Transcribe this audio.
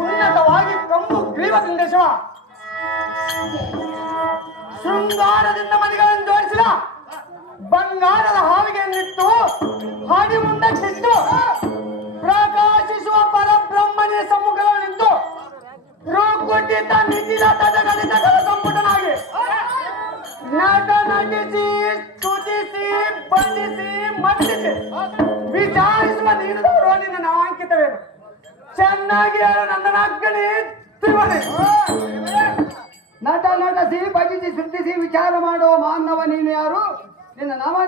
ಉನ್ನತವಾಗಿ ಕಂಬು ಗ್ರೀವ ಗಂಗೇಶವ ಶೃಂಗಾರದಿಂದ ಮನೆಗಳನ್ನು ಜೋಡಿಸಿದ ಬಂಗಾರದ ಹಾವಿಗೆಯನ್ನಿಟ್ಟು ಹಾಡಿ ಮುಂದಕ್ಕಿಟ್ಟು ಪ್ರಕಾಶಿಸುವ ಪರಬ್ರಹ್ಮನಿಯ ಸಮ್ಮುಖದಲ್ಲಿ ನಿಂತು ರೋಗ್ಗೊಟ್ಟಿದ್ದ ನಿಧಿದ ತಟಗಳಿದ್ದ ಕಲ ಸಂಪುಟನಾಗಿ ನಟ ನಟಿಸಿ ಮಟ್ಟಿಸಿ ವಿಚಾರಿಸುವ ನೀಡಿದವರು ನಿನ್ನ ನಾಮಾಂಕಿತವೇನು ಚೆನ್ನಾಗಿ ಹೇಳು ನನ್ನ ನಕ್ಕಳಿ ತಿರುವಣೆ ನಟ ನಟಿಸಿ ಭಜಿಸಿ ಸೃಷ್ಟಿಸಿ ವಿಚಾರ ಮಾಡೋ ಮಾನವ ನೀನು ಯಾರು? ನಿನ್ನ ನಾಮ